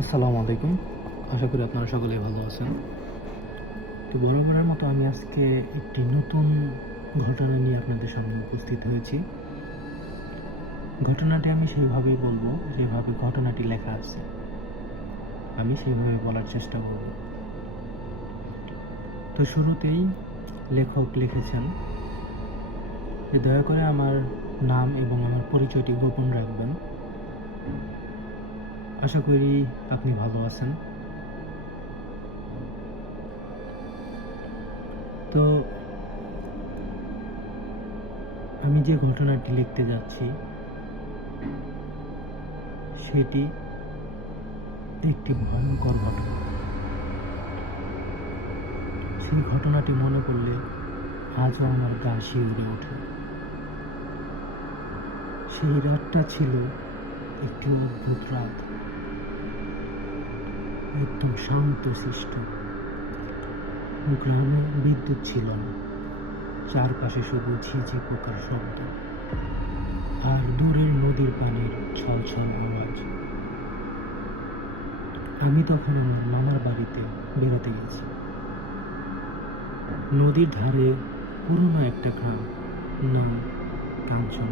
আসসালামু আলাইকুম। আশা করি আপনারা সকলেই ভালো আছেন। তো বরাবরের মতো আমি আজকে একটি নতুন ঘটনা নিয়ে আপনাদের সামনে উপস্থিত হয়েছি। ঘটনাটি আমি সেইভাবেই বলবো, যেভাবে ঘটনাটি লেখা আছে। আমি সেইভাবে বলার চেষ্টা করব। তো শুরুতেই লেখক লিখেছেন যে দয়া করে আমার নাম এবং আমার পরিচয়টি গোপন রাখবেন। আশা করি আপনি ভালো আছেন। তো আমি যে ঘটনাটি লিখতে যাচ্ছি সেটি একটি ভয়ঙ্কর ঘটনা। সেই ঘটনাটি মনে করলে আজও আমার গা শিউরে ওঠে। সেই রাতটা ছিল একটি অদ্ভুত রাত, একদম শান্ত শিষ্ট। গ্রামে বিদ্যুৎ ছিল না, চারপাশে শুধু ঝিঝি পোকার শব্দ আর দূরের নদীর পানির ছলছল আওয়াজ। আমি তখন আমার মামার বাড়িতে বেড়াতে গেছি। নদীর ধারে পুরনো একটা গ্রাম, নাম কাঞ্চন।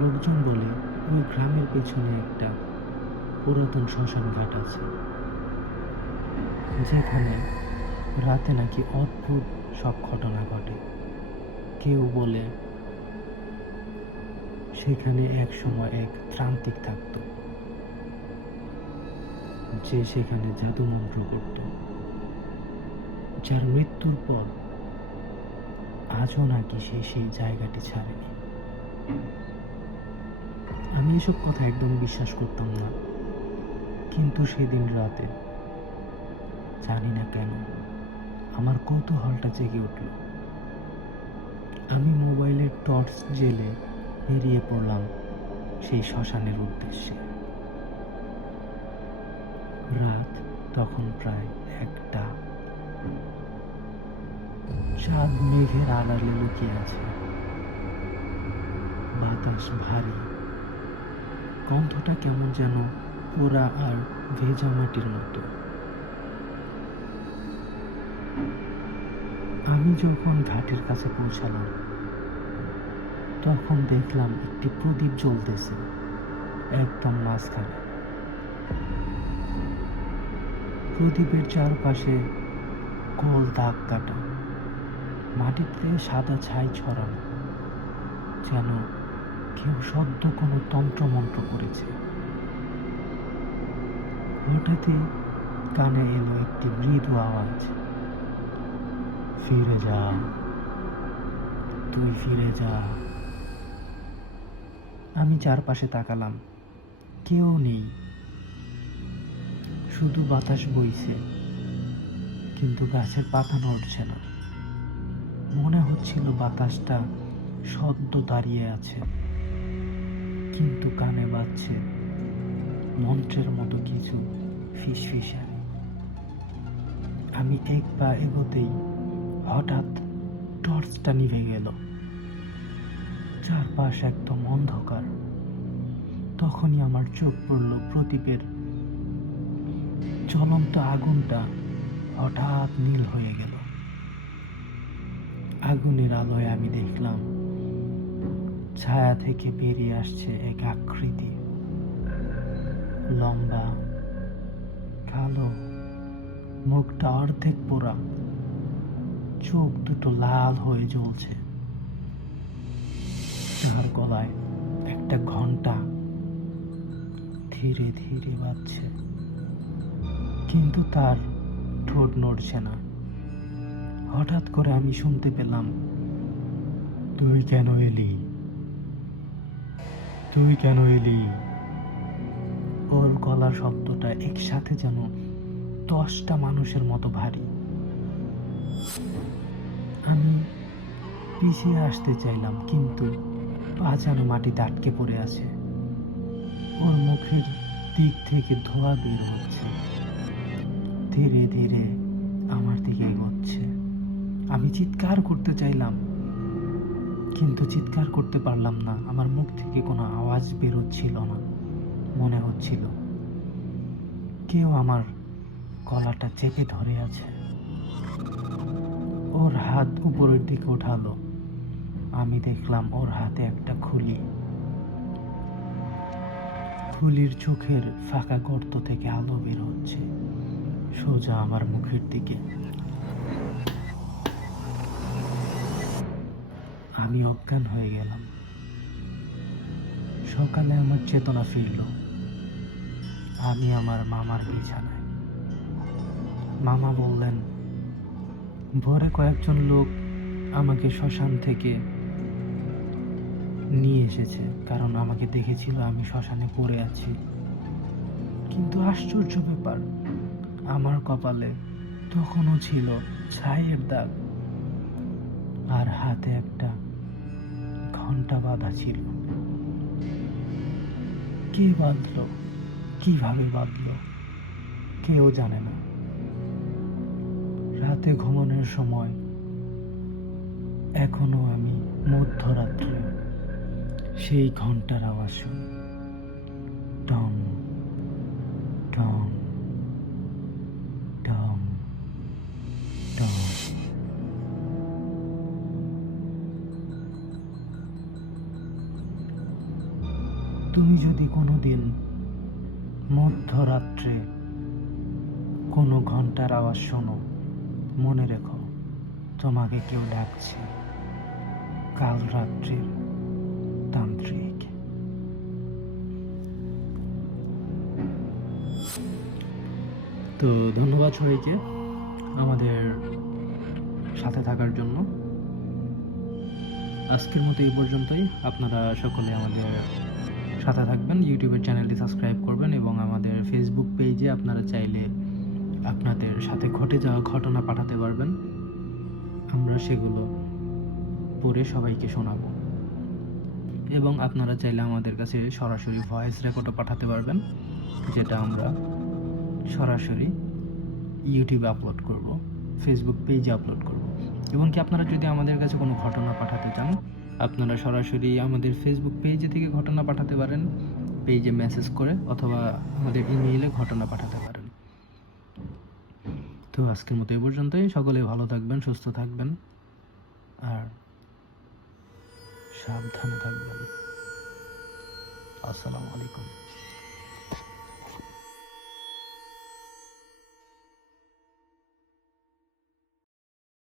লোকজন বলে ওই গ্রামের পেছনে একটা পুরাতন শ্মশান ঘাট আছে, যেখানে রাতে নাকি অদ্ভুত সব ঘটনা ঘটে। কেউ বলে সেখানে এক সময় এক ত্রান্তিক থাকত, যে সেখানে জাদু মন্ত্র করত, যার মৃত্যুর পর আজও নাকি সে সেই জায়গাটি ছাড়েনি। আমি এসব কথা একদম বিশ্বাস করতাম না, কিন্তু সেদিন রাতে জানি না কেন আমার কৌতূহলটা জেগে উঠল। আমি মোবাইলের টর্চ জেলে বেরিয়ে পড়লাম সেই শ্মশানের উদ্দেশ্যে। রাত তখন প্রায় 1টা। চাঁদ মেঘের আড়ালে লুকিয়ে আছে, বাতাস ভারী, গন্ধটা কেমন যেন পোড়া আর ভেজা মাটির মতো। আমি যখন ঘাটের কাছে পৌঁছালাম তখন দেখলাম একটি প্রদীপ জ্বলতেছে একদম মাঝখানে। প্রদীপের চারপাশে গোল দাগ কাটা, মাটিতে সাদা ছাই ছড়ানো, যেন কেউ সদ্য কোনো তন্ত্রমন্ত্র করেছে। হঠাৎই কানে এলো একটি মৃদু আওয়াজ, ফিরে যা, তুই ফিরে যা। আমি চারপাশে তাকালাম, কেউ নেই, শুধু বাতাস বইছে, কিন্তু গাছের পাতা নড়ছে না। মনে হচ্ছিল বাতাসটা সদ্য দাঁড়িয়ে আছে, কিন্তু কানে বাজছে মন্ত্রের মতো কিছু ফিসফিসানি। আমি এক পা এগোতেই হঠাৎ টর্চটা নিভে গেল, চারপাশ একদম অন্ধকার। তখনই আমার চোখ পড়ল প্রদীপের জ্বলন্ত আগুনটা হঠাৎ নীল হয়ে গেল। আগুনের আলোয় আমি দেখলাম ছায়া থেকে বেরিয়ে আসছে এক আকৃতি, লম্বা, কালো, মুখটা অর্ধেক পোড়া, চোখ দুটো লাল হয়ে জ্বলছে। তার গলায় একটা ঘন্টা ধীরে ধীরে বাজছে, কিন্তু তার ঠোঁট নড়ছে না। হঠাৎ করে আমি শুনতে পেলাম, তুই কেন এলি, তুই কেন এলি। ওর গলার শব্দটা একসাথে যেন 10টা মানুষের মতো ভারী। আমি পিছিয়ে আসতে চাইলাম, কিন্তু পা যেন মাটিতে আটকে পড়ে আছে। ওর মুখের দিক থেকে ধোঁয়া বের হচ্ছে, ধীরে ধীরে আমার দিকে এগোচ্ছে। আমি চিৎকার করতে চাইলাম, কিন্তু চিৎকার করতে পারলাম না। আমার মুখ থেকে কোনো আওয়াজ বেরোচ্ছিল না। মনে হচ্ছিল কেউ আমার গলাটা চেপে ধরে আছে। ওর হাত উপরের দিকে ওঠালো। আমি দেখলাম ওর হাতে একটা খুলি। খুলির চোখের ফাঁকা গর্ত থেকে আলো বের হচ্ছে সোজা আমার মুখের দিকে। আমি অজ্ঞান হয়ে গেলাম। সকালে আমার চেতনা ফিরল। আমি আমার মামার বিছানায়। মামা বললেন, ভোরে কয়েকজন লোক আমাকে শ্মশান থেকে নিয়ে এসেছে, কারণ আমাকে দেখেছিল আমি শ্মশানে পড়ে আছি। কিন্তু আশ্চর্য ব্যাপার, আমার কপালে তখনও ছিল ছাইয়ের দাগ, আর হাতে একটা ঘন্টা বাঁধা ছিল। কে বাঁধলো, কিভাবে বাঁধলো, কেউ জানে না। রাতে ঘুমানোর সময় এখনো আমি মধ্যরাত্রে সেই ঘন্টার আওয়াজ শুনি, টং টং টং টং। তুমি যদি কোনোদিন মধ্যরাত্রে কোনো ঘন্টার আওয়াজ শোনো, মনে রেখো তোমাকে কেউ ডাকছে, কাল রাত্রির তান্ত্রিক। তো ধন্যবাদ সবাইকে আমাদের সাথে থাকার জন্য। আজকের মতো এই পর্যন্তই। আপনারা সকলে আমাদের সাথে থাকবেন, ইউটিউবের চ্যানেলটি সাবস্ক্রাইব করবেন এবং আমাদের ফেসবুক পেজে আপনারা চাইলে আপনাদের সাথে ঘটে যাওয়া ঘটনা পাঠাতে পারবেন। আমরা সেগুলো পড়ে সবাইকে শোনাবো। এবং আপনারা চাইলে আমাদের কাছে সরাসরি ভয়েস রেকর্ডও পাঠাতে পারবেন, যেটা আমরা সরাসরি ইউটিউবে আপলোড করব, ফেসবুক পেজে আপলোড করব। এবং কি আপনারা যদি আমাদের কাছে কোনো ঘটনা পাঠাতে চান, আপনারা সরাসরি আমাদের ফেসবুক পেজে থেকে ঘটনা পাঠাতে পারেন, পেজে মেসেজ করে, অথবা আমাদের ইমেইলে ঘটনা পাঠাতে পারেন। তো আজকের মতো এ পর্যন্তই। সকলে ভালো থাকবেন, সুস্থ থাকবেন, আর সাবধানে থাকবেন। আসসালামু আলাইকুম।